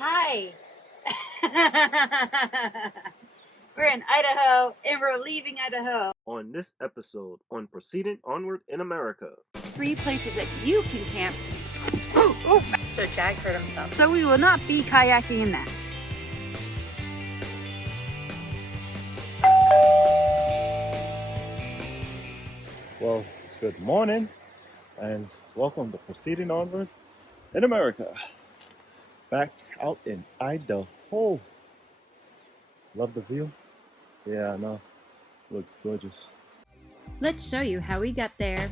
Hi. We're in Idaho and we're leaving Idaho. On this episode on Proceeding Onward in America. 3 places that you can camp. So Jack hurt himself. So we will not be kayaking in that. Well, good morning and welcome to Proceeding Onward in America. Back out in Idaho. Love the view? Yeah, I know. Looks gorgeous. Let's show you how we got there.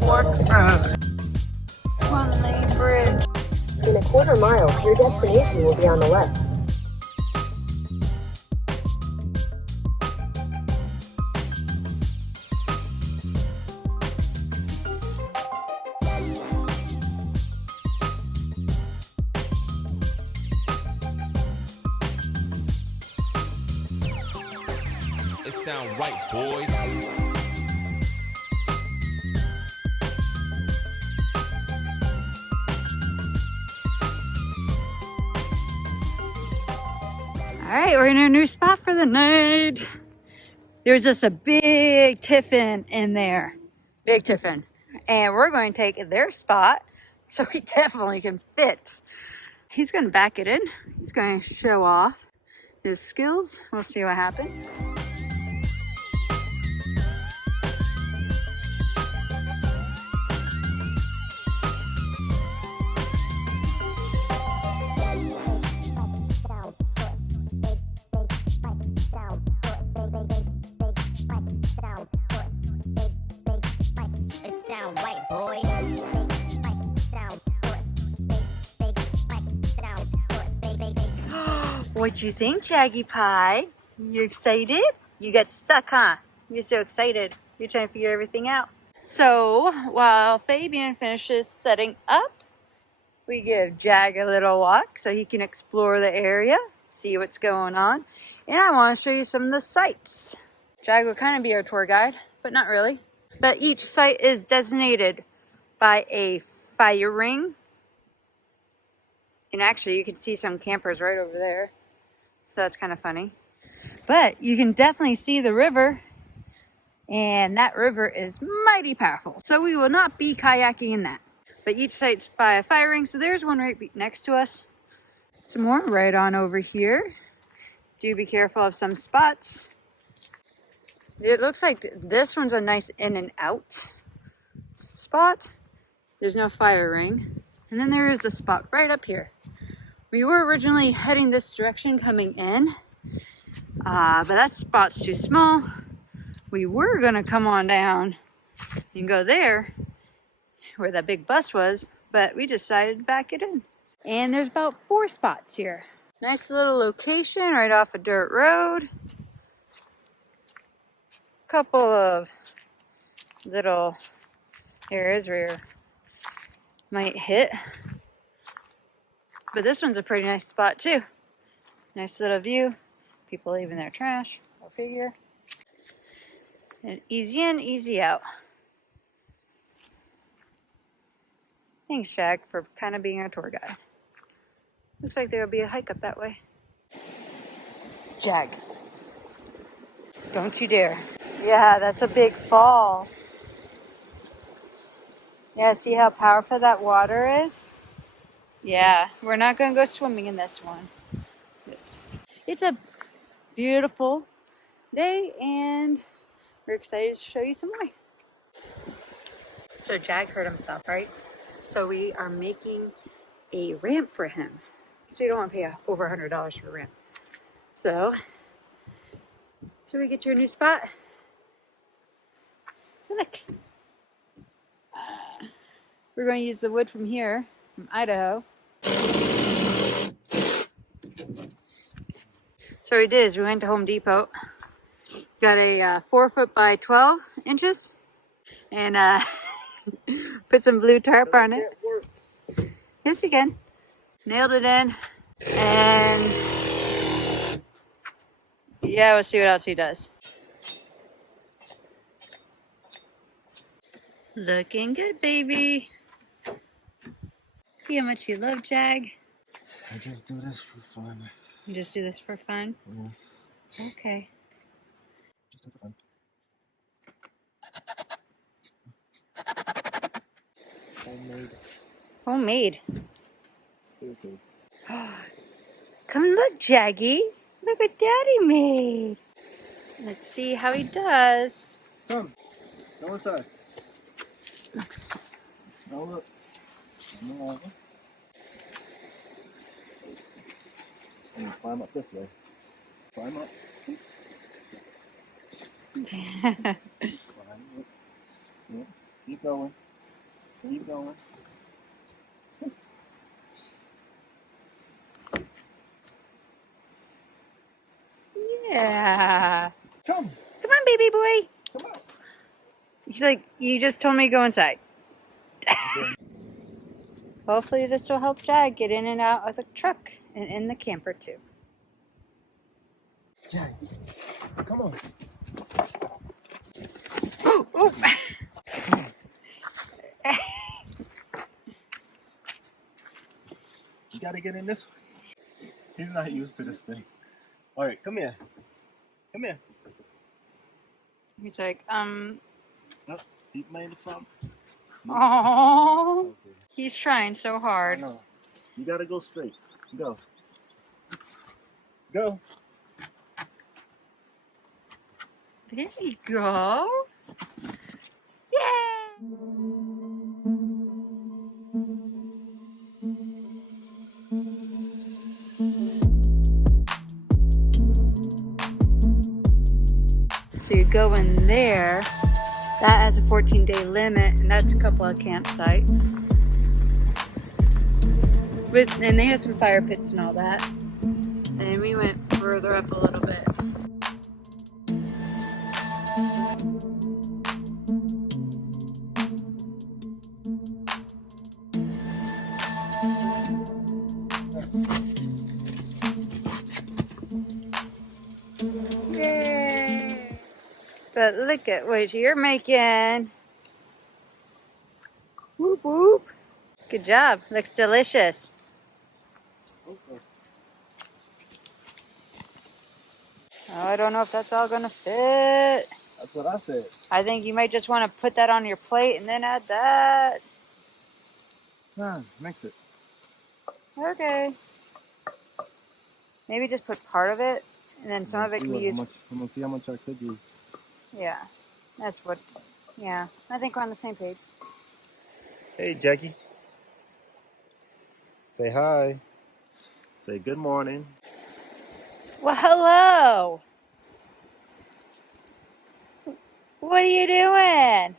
Fork Road. Lemonade Bridge. In a quarter mile, your destination will be on the left. It sound right, boys. Alright, we're in a new spot for the night. There's just a big tiffin in there. Big tiffin. And we're going to take their spot so he definitely can fit. He's going to back it in. He's going to show off his skills. We'll see what happens. What'd you think, Jaggy Pie? You excited? You got stuck, huh? You're so excited. You're trying to figure everything out. So, while Fabian finishes setting up, we give Jag a little walk so he can explore the area, see what's going on. And I want to show you some of the sites. Jag will kind of be our tour guide, but not really. But each site is designated by a fire ring. And actually, you can see some campers right over there. So that's kind of funny. But you can definitely see the river. And that river is mighty powerful. So we will not be kayaking in that. But each site's by a fire ring. So there's one right next to us. Some more right on over here. Do be careful of some spots. It looks like this one's a nice in and out spot. There's no fire ring. And then there is a spot right up here. We were originally heading this direction coming in, but that spot's too small. We were gonna come on down and go there where that big bus was, but we decided to back it in. And there's about 4 spots here. Nice little location right off a dirt road. Couple of little areas where you might hit. But this one's a pretty nice spot too. Nice little view. People leaving their trash. Go figure. And easy in, easy out. Thanks, Jag, for kind of being our tour guide. Looks like there'll be a hike up that way. Jag. Don't you dare. Yeah, that's a big fall. Yeah, see how powerful that water is? Yeah, we're not going to go swimming in this one. It's a beautiful day, and we're excited to show you some more. So Jag hurt himself, right? So we are making a ramp for him. So you don't want to pay over $100 for a ramp. So, should we get you a new spot? Look. We're going to use the wood from here, from Idaho. So what we did is we went to Home Depot Got a 4 foot by 12 inches. And put some blue tarp on it. Yes, you can. Nailed it in. And yeah, we'll see what else he does. Looking good, baby. See how much you love Jag? I just do this for fun. You just do this for fun? Yes. Okay. Just do it for fun. Homemade Homemade. staircase. Come look, Jaggy. Look what Daddy made. Let's see how he does. Come. Go inside. Now look. Come over. And climb up this way. Climb up. Climb up. Yeah. Keep going. Keep going. Yeah. Come. Come on, baby boy. Come on. He's like, you just told me to go inside. Hopefully this will help Jag get in and out of the truck and in the camper too. Jag. Come on. Oh, oh. You gotta get in this way. He's not used to this thing. Alright, come here. Come here. He's like, Oh, keep my thumb. oh, Okay. he's trying so I hard. know. You gotta go straight. Go. Go. There you go. Yay! So you go in there. That has a 14-day limit, and that's a couple of campsites. And they have some fire pits and all that. And we went further up a little bit. Yay! But look at what you're making. Whoop whoop. Good job. Looks delicious. Okay. Oh, I don't know if that's all gonna fit. That's what I said. I think you might just want to put that on your plate and then add that. Nah, mix it. Okay. Maybe just put part of it, and then some of it can be used. I'm gonna see how much I could use. Yeah, that's what. Yeah, I think we're on the same page. Hey, Jackie. Say hi. Say good morning. Well, hello. What are you doing?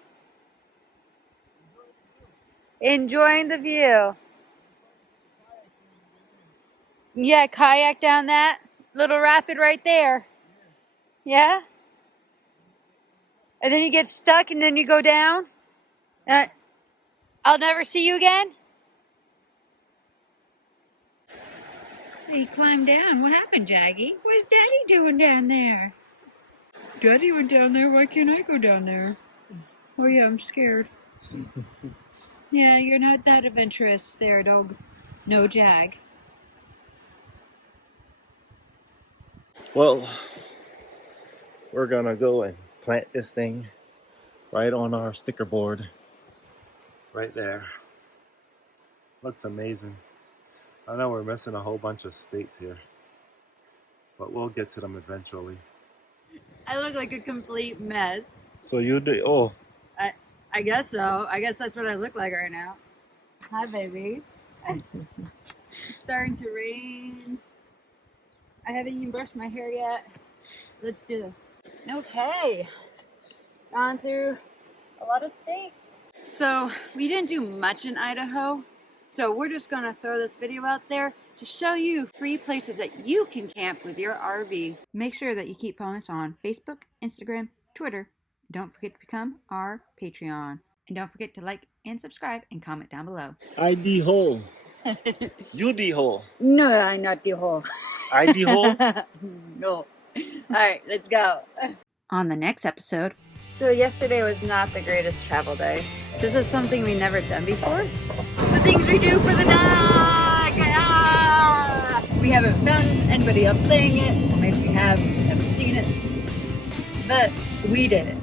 Enjoying the view. Yeah, kayak down that little rapid right there. Yeah? And then you get stuck and then you go down? And I'll never see you again? He climbed down. What happened, Jaggy? What's Daddy doing down there? Daddy went down there. Why can't I go down there? Oh, yeah, I'm scared. Yeah, you're not that adventurous there, dog. No, Jag. Well, we're gonna go and plant this thing right on our sticker board. Right there. Looks amazing. I know we're missing a whole bunch of states here, but we'll get to them eventually. I look like a complete mess. So you do, oh. I guess so. I guess that's what I look like right now. Hi, babies. It's starting to rain. I haven't even brushed my hair yet. Let's do this. Okay. Gone through a lot of states. So we didn't do much in Idaho. So we're just gonna throw this video out there to show you free places that you can camp with your RV. Make sure that you keep following us on Facebook, Instagram, Twitter. Don't forget to become our Patreon. And don't forget to like and subscribe and comment down below. ID hole. You the hole. No, I'm not the hole. ID hole. No. Alright, let's go. On the next episode. So yesterday was not the greatest travel day. This is something we've never done before. The things we do for the dog! Ah! We haven't found anybody else saying it. Or maybe we have, just haven't seen it. But we did it.